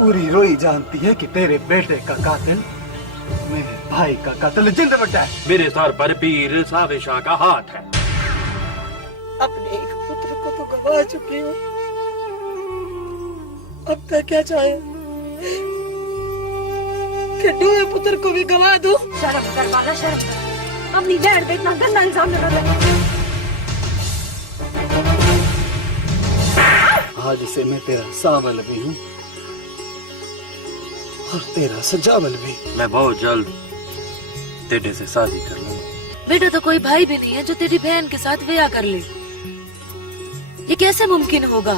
पूरी रोई जानती है कि तेरे बेटे का कातिल मेरे भाई का कातिल जिंद बचा है। मेरे सर पर पीर सावे शाह का हाथ है। अपने एक पुत्र को तो गवा चुकी हूँ, अब तक क्या चाहे कि दूसरे पुत्र को भी गवा दूं। शर्म कर वाला, शर्म कर। अपनी बहन पे इतना गंदा इल्जाम लगा रहा। आज से मैं तेरा सावल भी हूँ और तेरा सजावल भी। मैं बहुत जल्द तेरे से शादी कर लूंगा। बेटा तो कोई भाई भी नहीं है जो तेरी बहन के साथ ब्याह कर ले। ये कैसे मुमकिन होगा?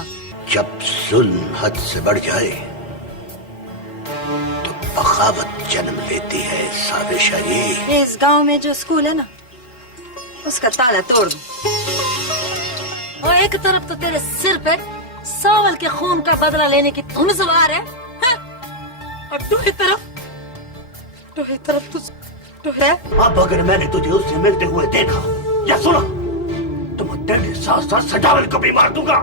जब जुल्म हद से बढ़ जाए तो बगावत जन्म लेती है सावे शाही। इस गांव में जो स्कूल है ना, उसका ताला तोड़ दूं। और एक तरफ तो तेरे सिर पे सावल के खून का बदला लेने की धुन सवार है, और दूसरी तरफ तू है। अब अगर मैंने तुझे उससे मिलते हुए देखा या सुना तो मैं तेरे साथ साथ सजावल को भी मार दूंगा।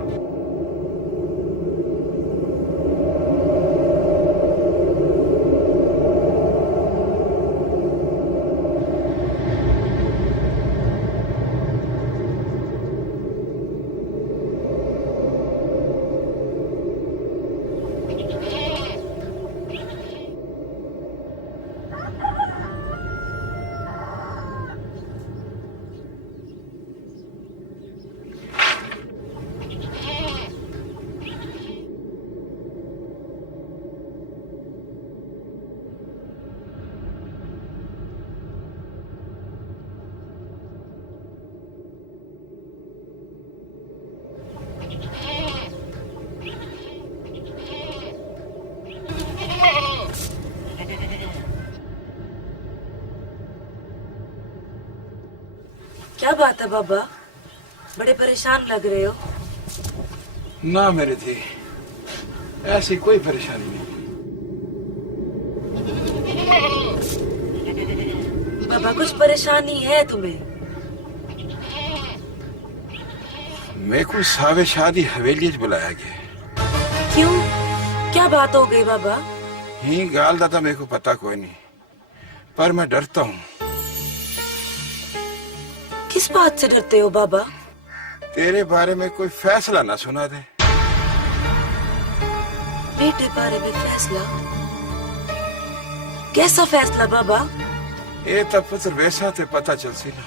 क्या बात है बाबा, बड़े परेशान लग रहे हो। ना मेरे थे, ऐसी कोई परेशानी नहीं। बाबा कुछ परेशानी है तुम्हें? मेरे को सावे शादी हवेली बुलाया गया। क्यों, क्या बात हो गई बाबा? ही गाल दादा मेरे को पता कोई नहीं, पर मैं डरता हूँ। किस बात से डरते हो बाबा? तेरे बारे में कोई फैसला ना सुना दे। बेटे बारे में फैसला? कैसा फैसला बाबा? ये तब पुत्र वैसा ते पता चल सी ना।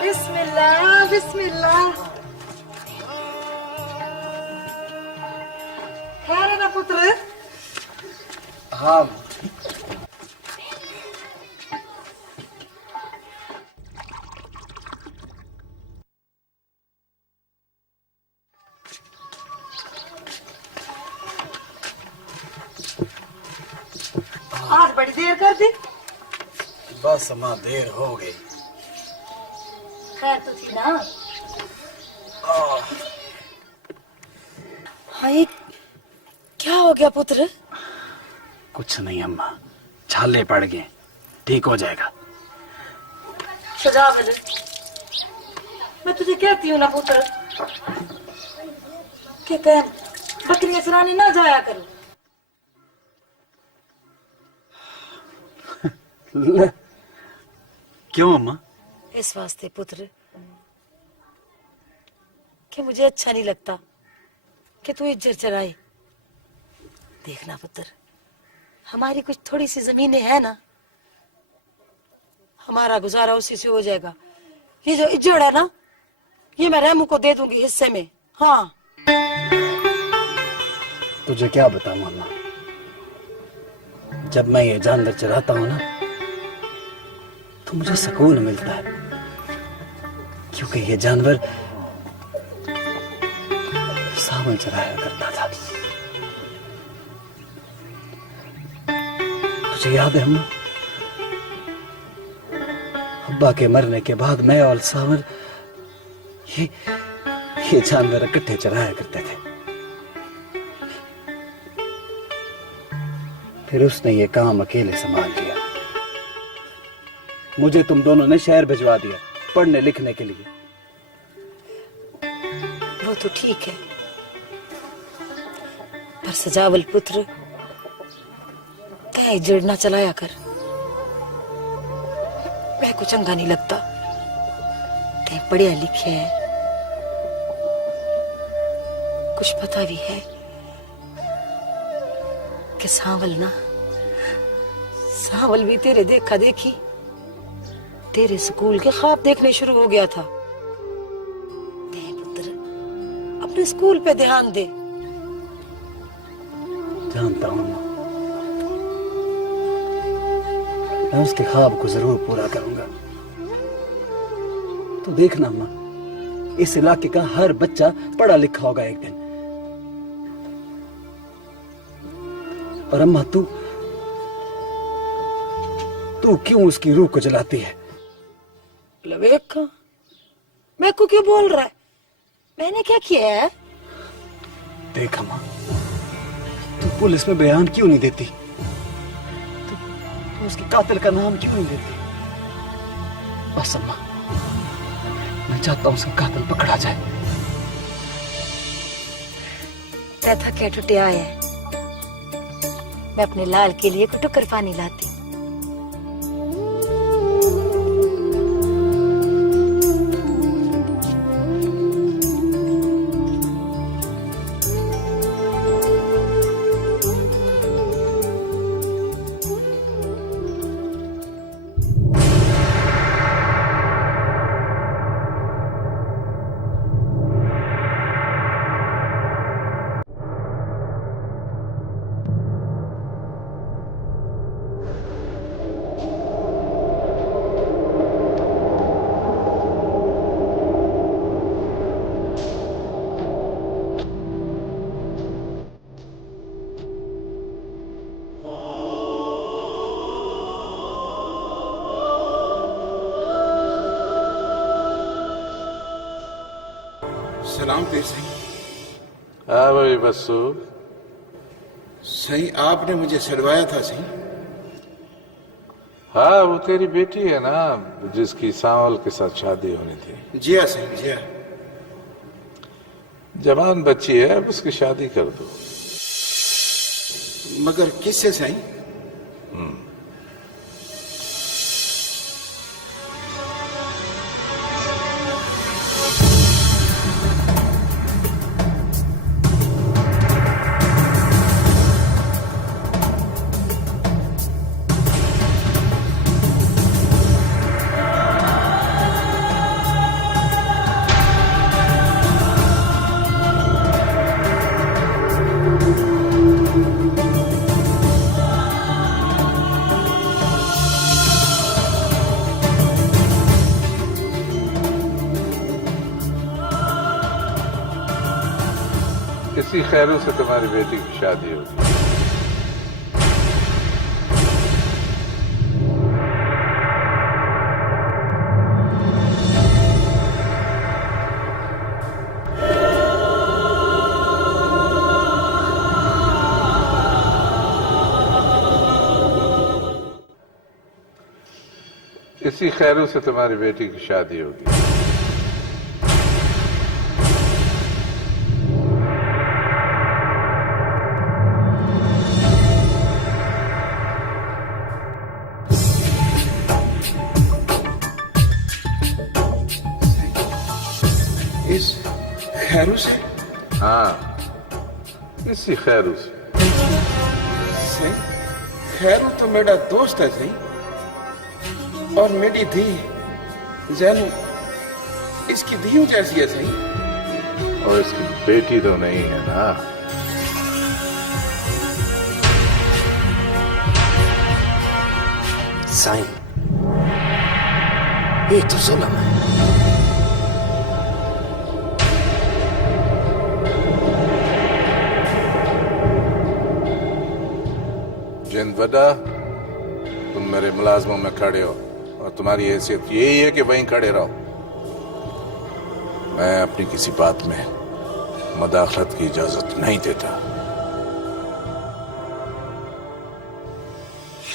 बिस्मिल्लाह बिस्मिल्लाह। है ना पुत्र? हाँ। आज बड़ी देर कर दी। बस माँ देर हो गई। खैर तो थी ना? हाय, क्या हो गया पुत्र? कुछ नहीं अम्मा, छाले पड़ गए, ठीक हो जाएगा। सजावल, मैं तुझे कहती हूँ ना पुत्र कि कहीं बकरियां चराने ना जाया करो। क्यों अम्मा? इस वास्ते पुत्र कि मुझे अच्छा नहीं लगता कि तू इज्जत चराए। देखना पुत्र, हमारी कुछ थोड़ी सी जमीनें हैं ना, हमारा गुजारा उसी से हो जाएगा। ये जो इज्जत है ना, ये मैं रेमू को दे दूंगी हिस्से में। हाँ, तुझे क्या बताऊं अम्मा, जब मैं ये जानवर चराता हूं ना तो मुझे सुकून मिलता है, क्योंकि ये जानवर सावन चराया करता था। तुझे याद है अम्मा, अब्बा के मरने के बाद मैं और सावर ये जानवर इकट्ठे चराया करते थे। फिर उसने ये काम अकेले संभाल लिया। मुझे तुम दोनों ने शहर भिजवा दिया पढ़ने लिखने के लिए। वो तो ठीक है, पर सजावल पुत्र तय जड़ना चलाया कर। मैं को चंगा नहीं लगता। तय पढ़िया लिखे है, कुछ पता भी है कि सांवल भी तेरे देखा देखी तेरे स्कूल के ख्वाब देखने शुरू हो गया था। दे पुत्र, अपने स्कूल पे ध्यान दे। जानता हूं अम्मा, मैं उसके ख्वाब को जरूर पूरा करूंगा। तो देखना अम्मा, इस इलाके का हर बच्चा पढ़ा लिखा होगा एक दिन। और अम्मा तू क्यों उसकी रूह को जलाती है? लवेक, मैं को क्यों बोल रहा है? मैंने क्या किया है? देख अम्मा, तू पुलिस में बयान क्यों नहीं देती? तू उसके कातिल का नाम क्यों नहीं देती? बस अम्मा, मैं चाहता हूं उसका कातिल पकड़ा जाए। पैथा क्या टुटिया है, मैं अपने लाल के लिए कुटुकर पानी लाती। सलाम पीर सिंह। हाँ भाई बस्सू, सही आपने मुझे सड़वाया था सही। हाँ वो तेरी बेटी है ना जिसकी सांवल के साथ शादी होनी थी। जी हाँ सही, जी हाँ। जवान बच्ची है, अब उसकी शादी कर दो। मगर किससे सही? इसी खैरों से तुम्हारी बेटी की शादी होगी। इसी खैरों से तुम्हारी बेटी की शादी होगी। इस खैरू से? हाँ इसी खैरों से। सही, खैरू तो मेरा दोस्त है सही, और मेरी धी जैनू इसकी धी जैसी है सही। और इसकी बेटी तो नहीं है ना? साईं, ये तो जुल्म है। जिंद वड्डा, तुम मेरे मुलाजमों में खड़े हो और तुम्हारी हैसियत यही है कि वहीं खड़े रहो। मैं अपनी किसी बात में मदाखलत की इजाजत नहीं देता।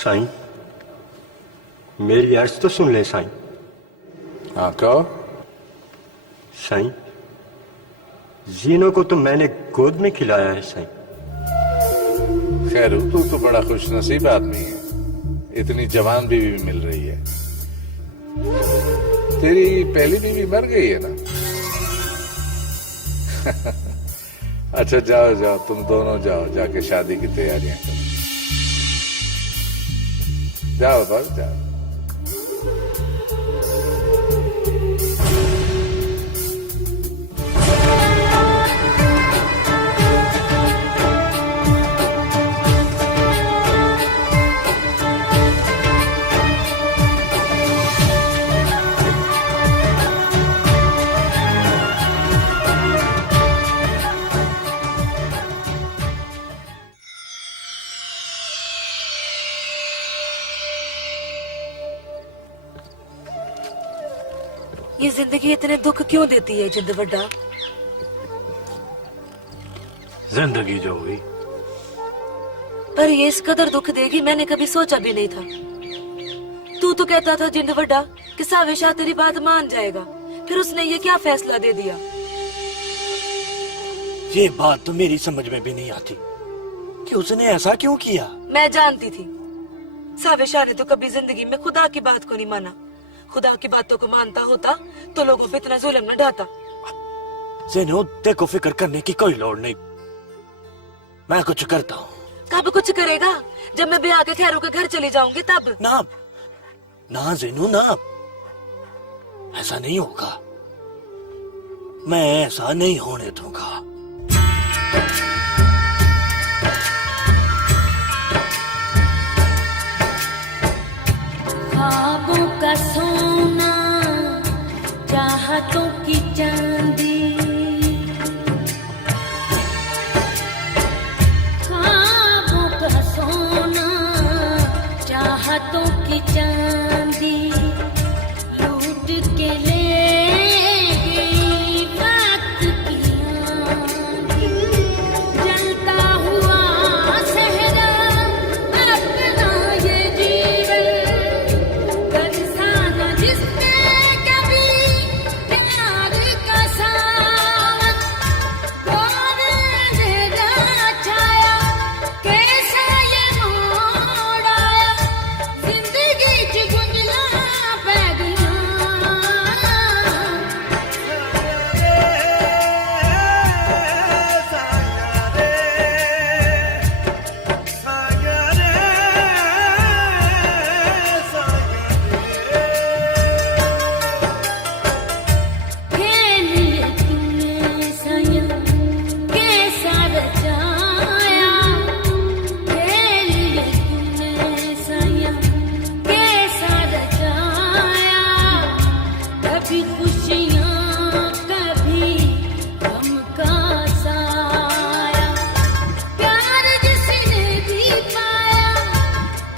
साईं, मेरी अर्ज तो सुन ले साईं। हाँ कहो। साईं, जीनों को तो मैंने गोद में खिलाया है साईं। खैर, तू तो बड़ा खुशनसीब आदमी है, इतनी जवान बीवी मिल रही है। तेरी पहली बीवी मर गई है ना? अच्छा जाओ जाओ, तुम दोनों जाओ, जाके शादी की तैयारियां करो। जाओ बस जाओ। ये जिंदगी इतने दुख क्यों देती है जिंद वड्डा? जिंदगी जो हुई, पर ये इस कदर दुख देगी मैंने कभी सोचा भी नहीं था। तू तो कहता था जिंद वड्डा कि सावे शाह तेरी बात मान जाएगा, फिर उसने ये क्या फैसला दे दिया? ये बात तो मेरी समझ में भी नहीं आती कि उसने ऐसा क्यों किया। मैं जानती थी सावे शाह ने तो कभी जिंदगी में खुदा की बात को नहीं माना। खुदा की बातों को मानता होता तो लोगों पे इतना जुल्म न ढाता। ज़ैनो, देखो फिक्र करने की कोई लोड़ नहीं, मैं कुछ करता हूँ। कब कुछ करेगा? जब मैं ब्याह के खैरों के घर चली जाऊंगी तब। ना ना ज़ैनो ना, ऐसा नहीं होगा, मैं ऐसा नहीं होने दूंगा। ख्वाबों का सोना, चाहतों की चांदी, ख्वाबों का सोना, चाहतों की चांदी, लूट के ले गई वक्त की आंधी, जलता हुआ सहरा अपना ये जीवन, बरसाना जिसने कभी प्यार का सावन, कौन अंधेरा छाया, कैसा ये मोड़ आया, जिंदगी च गुंजला पै गया। खेल ये तूने साया कैसा रचाया, खेल ये तूने साया कैसा रचाया, कभी खुशियाँ कभी गम का साया, प्यार जिसने भी पाया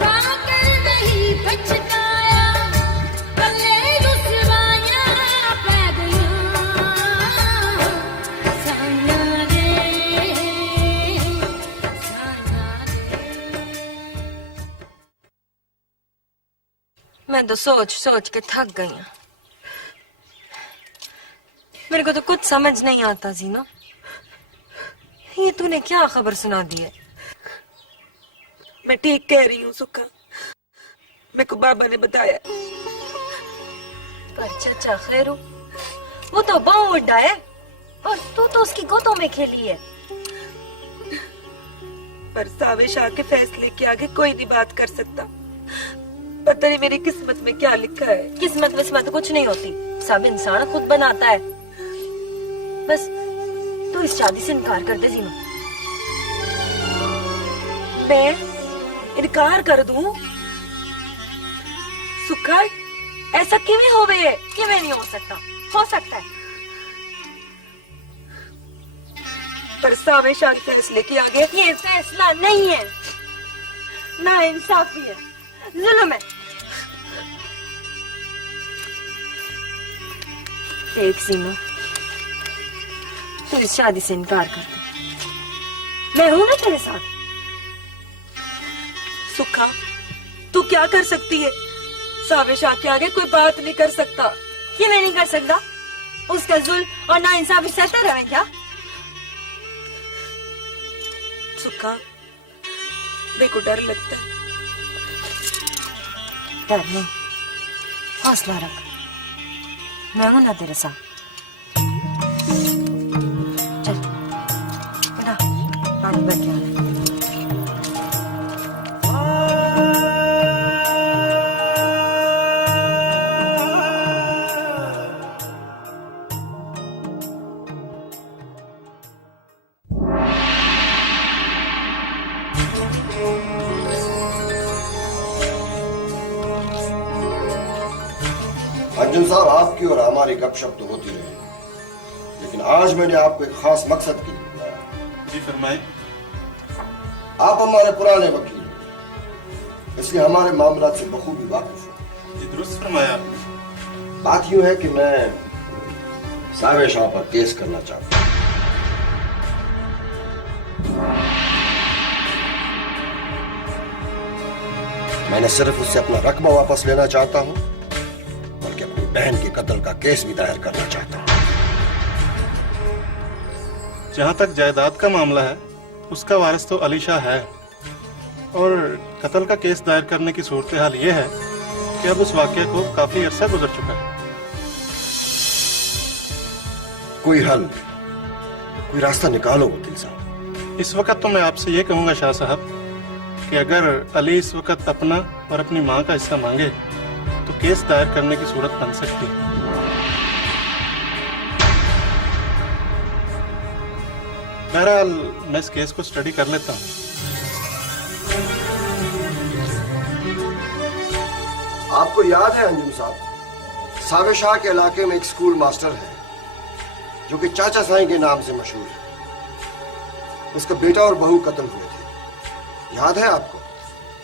पाकर नहीं पछताया, अगले रुसवाया पै गया। साया रे, साया रे। मैं तो सोच सोच के थक गई हूँ। मेरे को तो कुछ समझ नहीं आता जीना, ये तूने क्या खबर सुना दी है? मैं ठीक कह रही हूँ सुखा, मेरे को बाबा ने बताया। पर चचा खैरू, वो तो बहुत बड़ा है और तू तो उसकी गोदों में खेली है। पर सावे शाह के फैसले के आगे कोई नहीं बात कर सकता। पता नहीं मेरी किस्मत में क्या लिखा है। किस्मत विस्मत कुछ नहीं होती, सब इंसान खुद बनाता है। बस तू इस शादी से इनकार कर दे जीना। मैं इनकार कर दूं? सुखा ऐसा किवें होवे? किवें नहीं हो सकता? हो सकता है। पर सावे शाह के फैसले के आगे ये फैसला नहीं है, ना इंसाफी है, जुल्म है। एक सीमा, तू इस शादी से इनकार कर दे। मैं हूं ना तेरे साथ। सुखा तू क्या कर सकती है? सावे शाह के आगे कोई बात नहीं कर सकता। ये मैं नहीं कर सकता? उसका जुल्म और ना इंसाफी सहते रहे क्या? सुखा मेरे को डर लगता है। डर नहीं, हौसला रख, मैं हूं ना तेरे साथ। चल बेटा, पानी भर के आ। अंजुम साहब, आपकी और हमारी गपशप तो होती रही, लेकिन आज मैंने आपको एक खास मकसद के लिए बुलाया। जी फरमाए। आप हमारे पुराने वकील हैं, इसलिए हमारे मामला से बखूबी वाकिफ हो। जी दुरुस्त फरमाया। बात यूं है कि मैं सावे शाह पर केस करना चाहता हूं। मैंने सिर्फ उससे अपना रकबा वापस लेना चाहता हूं, बल्कि अपनी बहन के कत्ल का केस भी दायर करना चाहता हूं। जहां तक जायदाद का मामला है, उसका वारिस तो अली शाह है, और कत्ल का केस दायर करने की सूरत हाल ये है कि अब उस वाकये को काफी अरसा गुजर चुका है। कोई हल, कोई रास्ता निकालो वकील साहब। इस वक्त तो मैं आपसे ये कहूंगा शाह साहब कि अगर अली इस वक्त अपना और अपनी मां का हिस्सा मांगे तो केस दायर करने की सूरत बन सकती है। बहरहाल मैं इस केस को स्टडी कर लेता हूँ। आपको याद है अंजुम साहब, सावे शाह के इलाके में एक स्कूल मास्टर है जो कि चाचा साईं के नाम से मशहूर है। उसका बेटा और बहू कत्ल हुए थे, याद है आपको?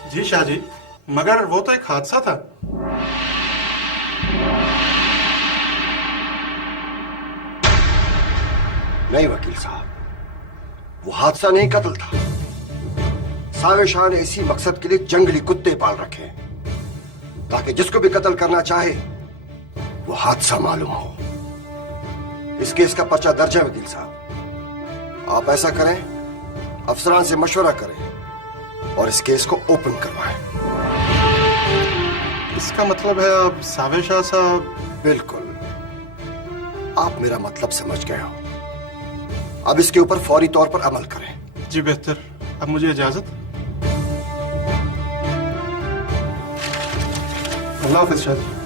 जी शाह जी, मगर वो तो एक हादसा था। नहीं वकील साहब, वो हादसा नहीं, कत्ल था। सावे शाह ने इसी मकसद के लिए जंगली कुत्ते पाल रखे हैं, ताकि जिसको भी कत्ल करना चाहे वो हादसा मालूम हो। इस केस का पर्चा दर्ज है वकील साहब। आप ऐसा करें, अफसरान से मशवरा करें और इस केस को ओपन करवाएं। इसका मतलब है अब सावे शाह साहब? बिल्कुल, आप मेरा मतलब समझ गए हो। अब इसके ऊपर फौरी तौर पर अमल करें। जी बेहतर। अब मुझे इजाजत। अल्लाह हाफिज शाह जी।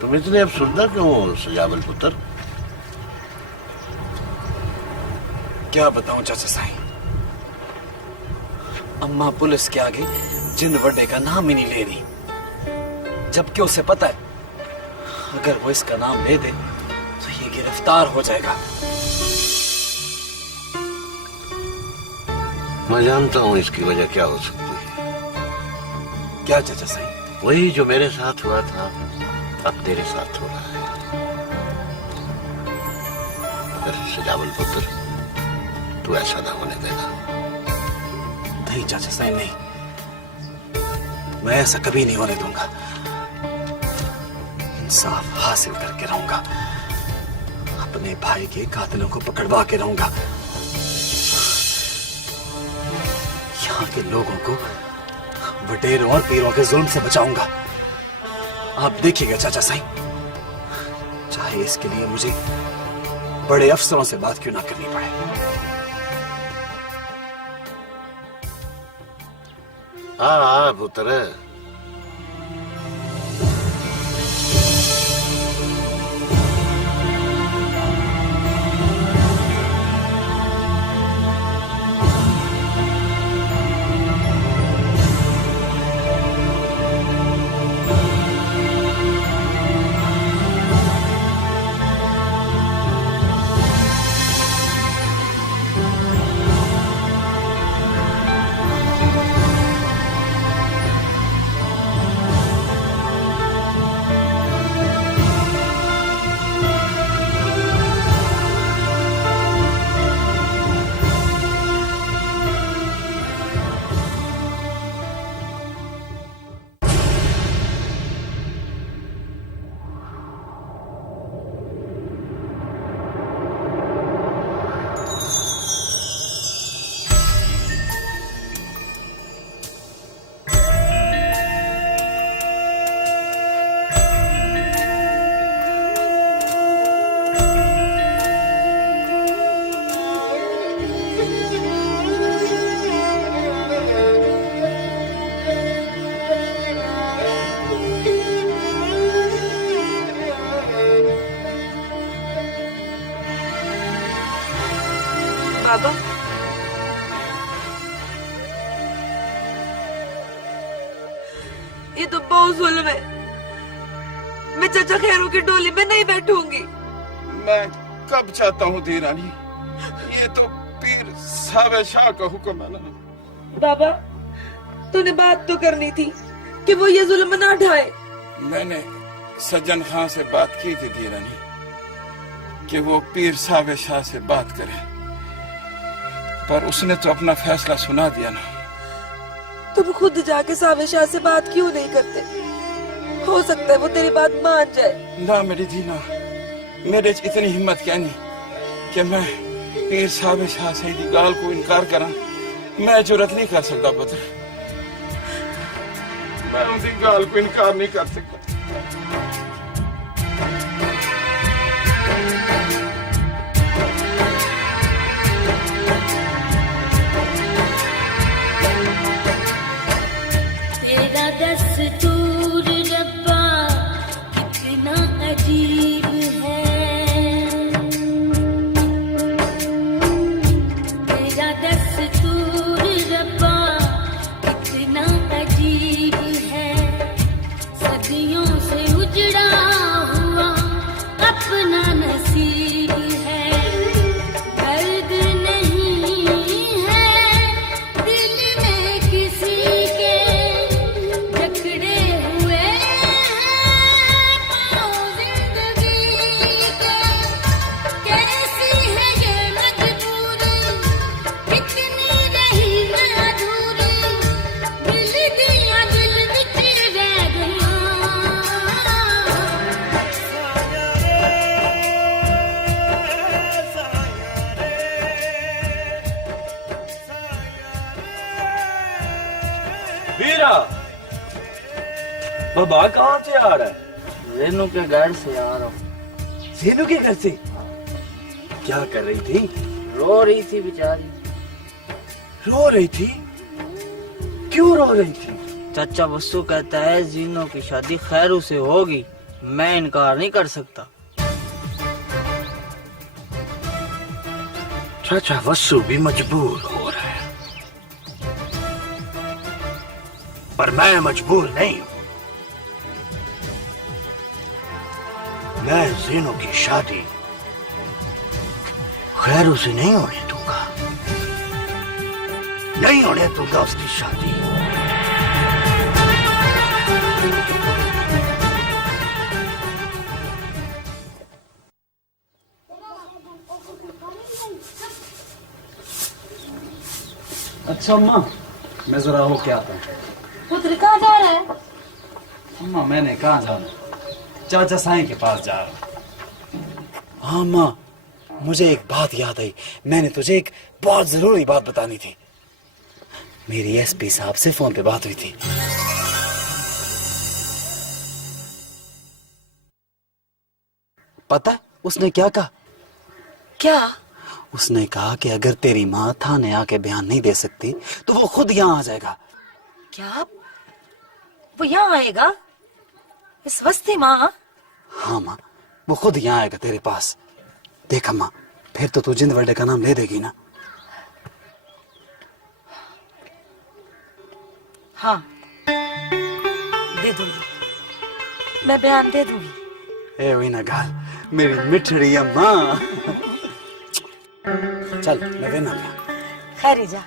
तुम इतने अफसरदा क्यों हो सजावल पुत्र? क्या बताऊं चाचा साईं, अम्मा पुलिस के आगे जिंद वड्डे का नाम ही नहीं ले रही, जबकि उसे पता है अगर वो इसका नाम ले दे तो ये गिरफ्तार हो जाएगा। मैं जानता हूं इसकी वजह क्या हो सकती है। क्या चाचा साईं? वही जो मेरे साथ हुआ था अब तेरे साथ हो रहा है। अगर सजावल पुत्र तू ऐसा ना होने देगा। नहीं चाचा साईं, नहीं, मैं ऐसा कभी नहीं होने दूंगा। इंसाफ हासिल करके रहूंगा, अपने भाई के कातिलों को पकड़वा के रहूंगा, यहाँ के लोगों को वडेरों और पीरों के जुल्म से बचाऊंगा। आप देखिएगा चाचा साईं, चाहे इसके लिए मुझे बड़े अफसरों से बात क्यों ना करनी पड़े। हाँ पुत्र, बाबा, ये तो बहुत जुल्म है। मैं चाचा खैरू की डोली में नहीं बैठूंगी। मैं कब चाहता हूँ दी रानी, ये तो पीर सावे शाह का हुक्म है ना। बाबा, तूने बात तो करनी थी कि वो ये जुल्म ना ढाए। मैंने सज्जन खां से बात की थी दी रानी कि वो पीर सावे शाह से बात करे, पर उसने तो अपना फैसला सुना दिया ना। तुम खुद जाके सावे शाह से बात क्यों नहीं करते? हो सकता है वो तेरी बात मान जाए। ना मेरी दी ना, मेरे च इतनी हिम्मत क्या नहीं कि मैं पीर सावे शाह से दी गाल को इनकार करा। मैं जुरत नहीं कर सकता पुत्र, मैं उनकी गाल को इनकार नहीं कर सकता। तेरा दस्तूर रब्बा कितना अजीब है, तेरा दस्तूर रब्बा कितना अजीब है। सदियों से उजड़ा हुआ अपना नसीब है। दर्द नहीं है दिल में किसी के, जकड़े हुए हैं पाँव जिंदगी के। कैसी है ये मजबूरी, कितनी रही मैं अधूरी, दिल दिया दिल बिछड़ गया। वीरा, बाबा कहाँ से आ रहा है? रेनू के घर से आ रहा हूँ। जेनू के घर से? क्या कर रही थी? रो रही थी बेचारी। रो रही थी? क्यों रो रही थी? चाचा बस्सू कहता है जीनो की शादी खैरू से होगी, मैं इनकार नहीं कर सकता। चाचा वस्सू भी मजबूर हो रहा है, पर मैं मजबूर नहीं हूं। मैं जीनो की शादी खैरू से नहीं होने दूंगा, नहीं होने दूंगा उसकी शादी। अच्छा अम्मा, मैं जरा हो क्या आता हूँ। पुत्र कहाँ जा रहा है? अम्मा मैंने कहाँ जाना, चाचा साईं के पास जा रहा हूँ। हाँ अम्मा, मुझे एक बात याद आई, मैंने तुझे एक बहुत जरूरी बात बतानी थी। मेरी एसपी साहब से फोन पे बात हुई थी। पता है उसने क्या कहा? क्या? उसने कहा कि अगर तेरी माँ थाने आके बयान नहीं दे सकती तो वो खुद यहाँ आ जाएगा। क्या वो यहाँ आएगा इस वस्ती माँ? हाँ माँ, वो खुद यहाँ आएगा तेरे पास। देखा माँ, फिर तो तू जिंद वड्डे का नाम ले देगी ना? हाँ दे दूंगी, मैं बयान दे दूंगी। ए वही ना गाल, मेरी मिठड़ी अम्मा। चल मैं देना बयान। खैरी जा।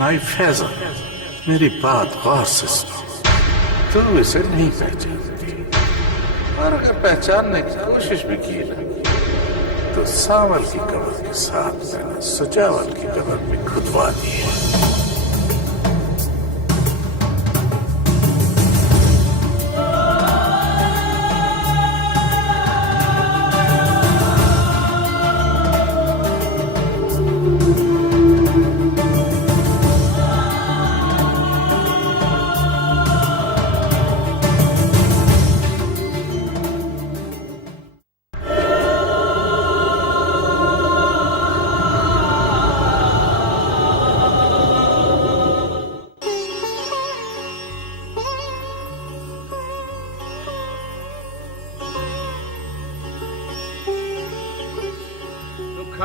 माई फैजा, मेरी बात गौर से सुनो। तुम इसे नहीं पहचानती, और अगर पहचानने की कोशिश भी की ना तो सांवल की कमर के साथ मैंने सुजावल की कमर में खुदवा दी है।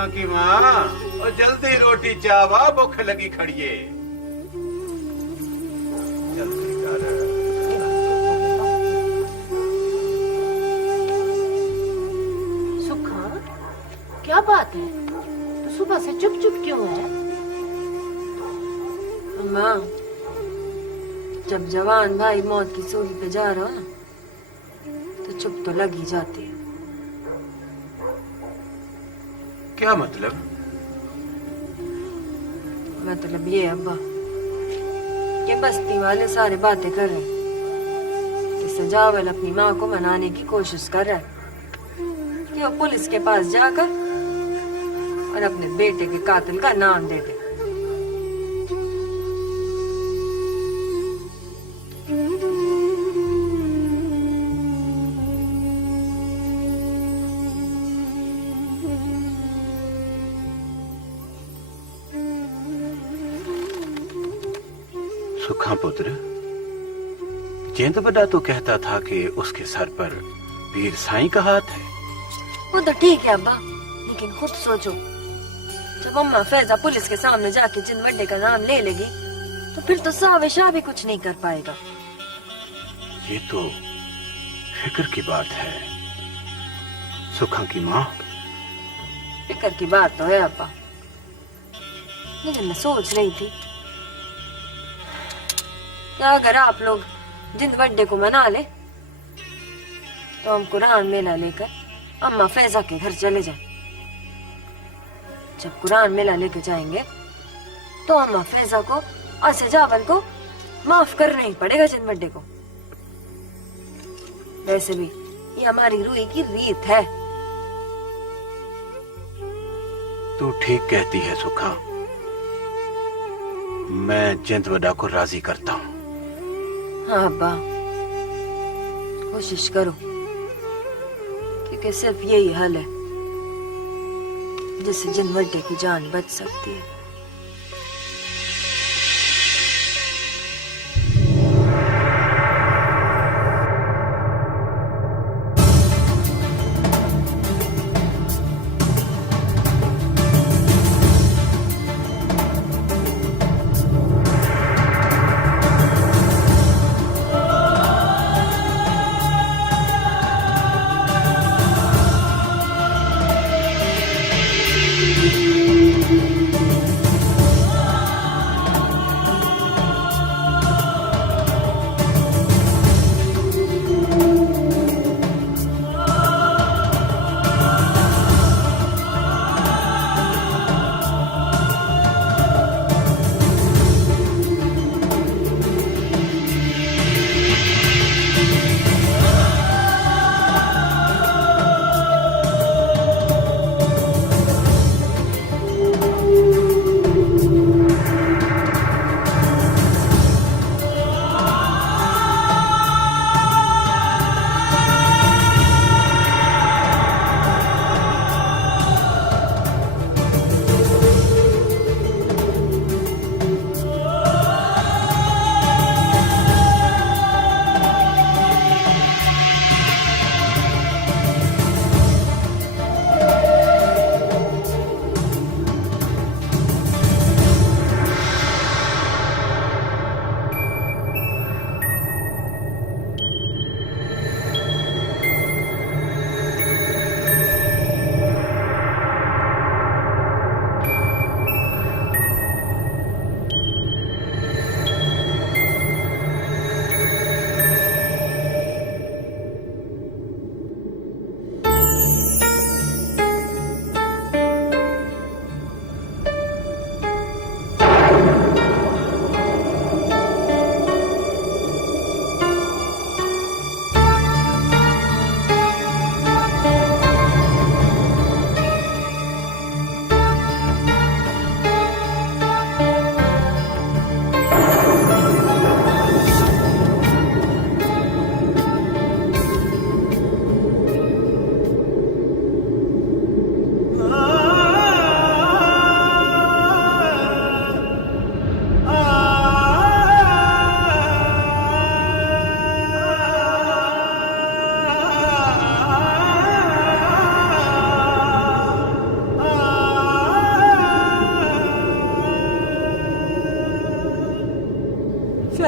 की माँ और जल्दी रोटी चावा, भूख लगी खड़िए। जल्दी कर। सुखा, क्या बात है? तो सुबह से चुप चुप क्यों है? अम्मा, जब जवान भाई मौत की सूली पे जा रहा ना तो चुप तो लग ही जाती है। क्या मतलब? मतलब ये अब्बा, ये बस्ती वाले सारे बातें कर रहे हैं कि सजावल अपनी माँ को मनाने की कोशिश कर रहा है कि वो पुलिस के पास जाकर और अपने बेटे के कातिल का नाम दे दे। सुखा पुत्र, जिंद बड़ा तो कहता था कि उसके सर पर पीर साईं का हाथ है। वो तो ठीक है अब्बा, लेकिन खुद सोचो, जब अम्मा फैजा पुलिस के सामने जाके जिन वड्डे का नाम ले लेगी तो फिर तो सावे शाह भी कुछ नहीं कर पाएगा। ये तो फिक्र की बात है सुखा की माँ। फिक्र की बात तो है अब्बा, लेकिन मैं सोच रही थी क्या अगर आप लोग जिंद वड्डे को मना ले तो हम कुरान मेला लेकर अम्मा फैजा के घर चले जाएं। जब कुरान मेला लेके जाएंगे तो अम्मा फैजा को और सजावल को माफ करना ही पड़ेगा जिंद वड्डे को। वैसे भी ये हमारी रूही की रीत है। तू ठीक कहती है सुखा, मैं जिंद वड्डा को राजी करता हूँ। हाँ अब्बा, कोशिश करो, क्योंकि सिर्फ यही हल है जिससे जिन वड्डे की जान बच सकती है।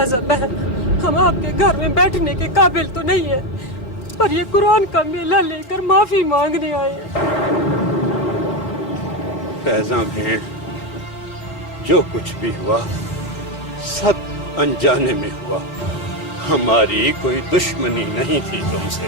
फैजल बहन, हम आपके घर में बैठने के काबिल तो नहीं है, पर ये कुरान का मेला लेकर माफी मांगने आए हैं। फैजा भेड़, जो कुछ भी हुआ सब अनजाने में हुआ। हमारी कोई दुश्मनी नहीं थी तुमसे।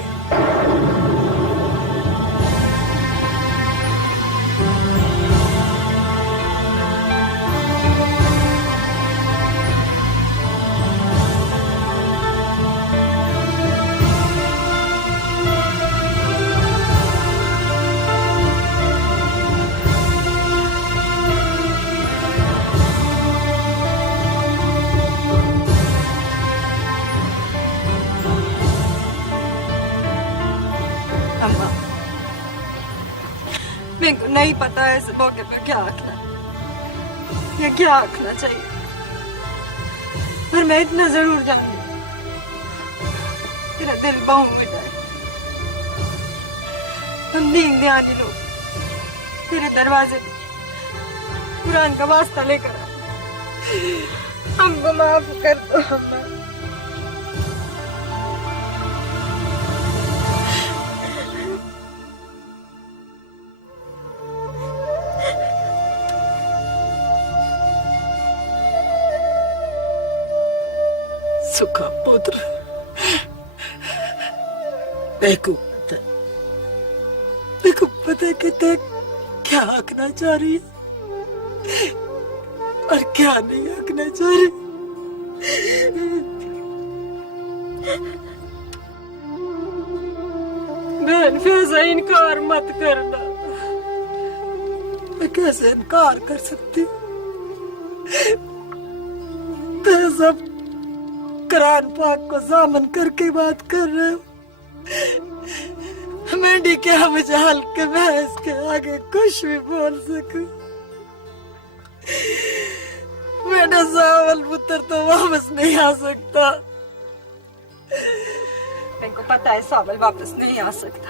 अम्मा, मेरे को नहीं पता है इस मौके पर क्या आखना या क्या आखना चाहिए, पर मैं इतना जरूर जानूंगी, तेरा दिल बहुत बड़ा है। हम दीन दयानी लोग तेरे दरवाजे कुरान का वास्ता लेकर आए, हमको माफ कर दो अम्मा। सुखा पुत्र, देखो पता कि ते क्या आखना चाह रही है और क्या नहीं आखना चाह रही। बहन फैजा, इनकार मत करना। मैं कैसे इनकार कर सकती? ते सब कुरान पाक को जामन करके बात कर रहे हो। मेंढी के हम जाल के मैं इसके आगे कुछ भी बोल सकूं। मेरा सावल पुत्र तो वापस नहीं आ सकता। मेरे को पता है सावल वापस नहीं आ सकता,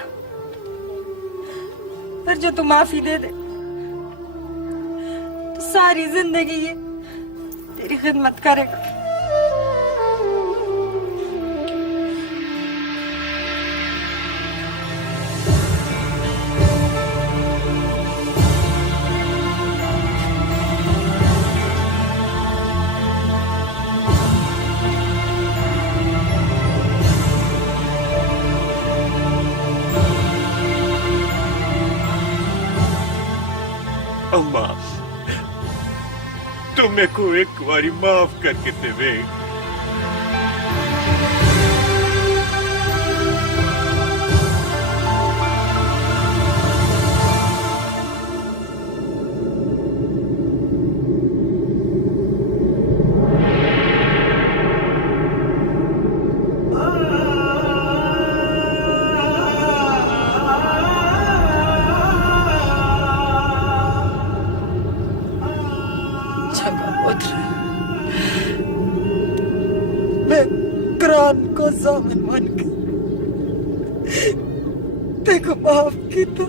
पर जो तू माफी दे दे तो सारी जिंदगी ये तेरी खिदमत करेगा। अम्मा, तुम्हें को एक बारी माफ करके देवे। मैं कुरान को जामन मान के देखो माफ की तो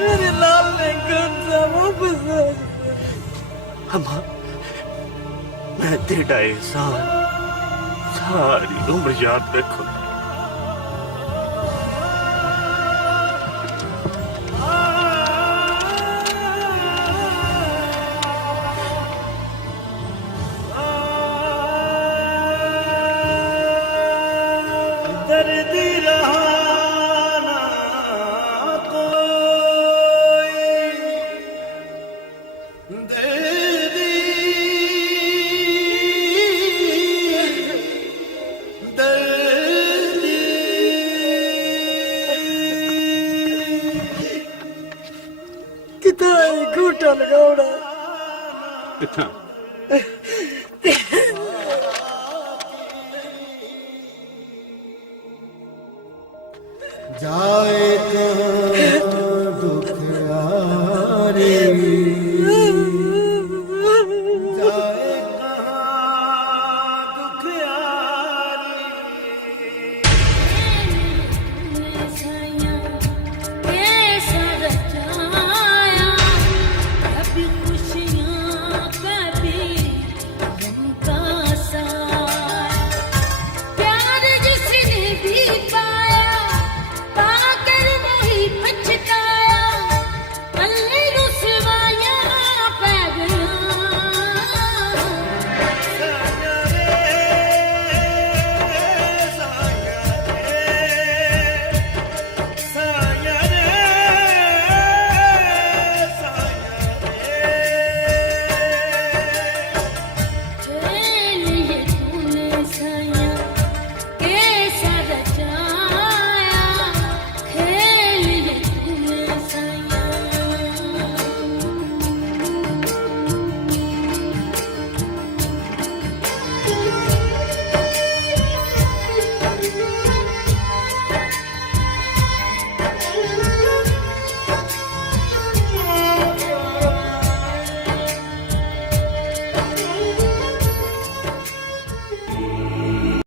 मेरे लाल ने कौन सा वापस आ जाए। अम्मा, मैं तेरा एहसान सारी उम्र याद रखूं। कितना घूटा लगावड़ा जाए कहाँ